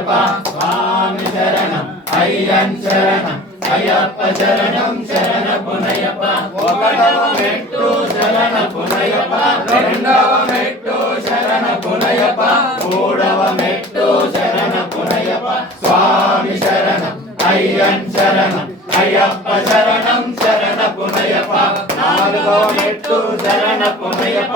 పునయప స్వామి శరణం అయ్యన్ శరణం అయ్యప్ప శరణం శరణ పునయప ఒకటవ మెట్టు శరణ పునయప రెండవ మెట్టు శరణ పునయప మూడవ మెట్టు శరణ పునయప స్వామి శరణం అయ్యన్ శరణం అయ్యప్ప శరణం శరణ పునయప నాలుగవ మెట్టు శరణ పునయప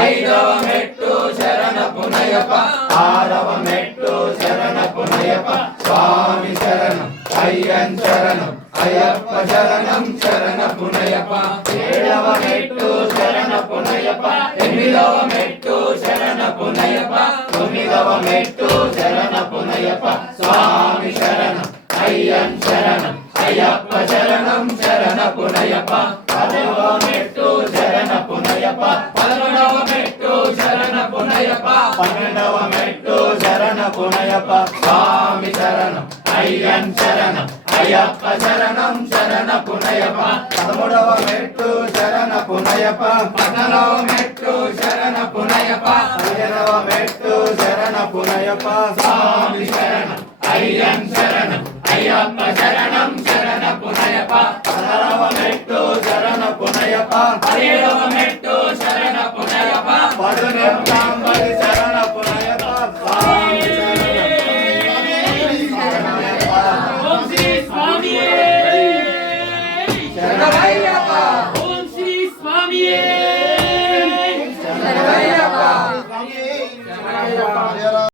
ఐదవ మెట్టు శరణ పునయప ఆరవ మెట్టు శరణ పునయప స్వామి శరణం అయ్యన్ శరణం అయ్యప్ప శరణం శరణ పునయప ఏడవ మెట్టు శరణ పునయప ఎనిమిదవ మెట్టు శరణ పునయప తొమ్మిదవ మెట్టు శరణ పునయప స్వామి శరణం అయ్యన్ శరణం అయ్యప్ప శరణం శరణ పునయప పదవ మెట్టు శరణ పునయప పదకొండవ మెట్టు శరణ పునయప పన్నెండవ మెట్టు శరణ పునయప స్వామి శరణం అయ్యన్ శరణం అయ్యప్ప శరణం శరణ పునయప పదమూడవ మెట్టు శరణ పునయప పద్నాలుగవ మెట్టు శరణ పునయప పదిహేనవ మెట్టు శరణ పునయప స్వామి శరణం అయ్యన్ శరణం అయ్యప్ప శరణం శరణ పునయప పదహారవ మెట్టు శరణ పునయప పదిహేడవ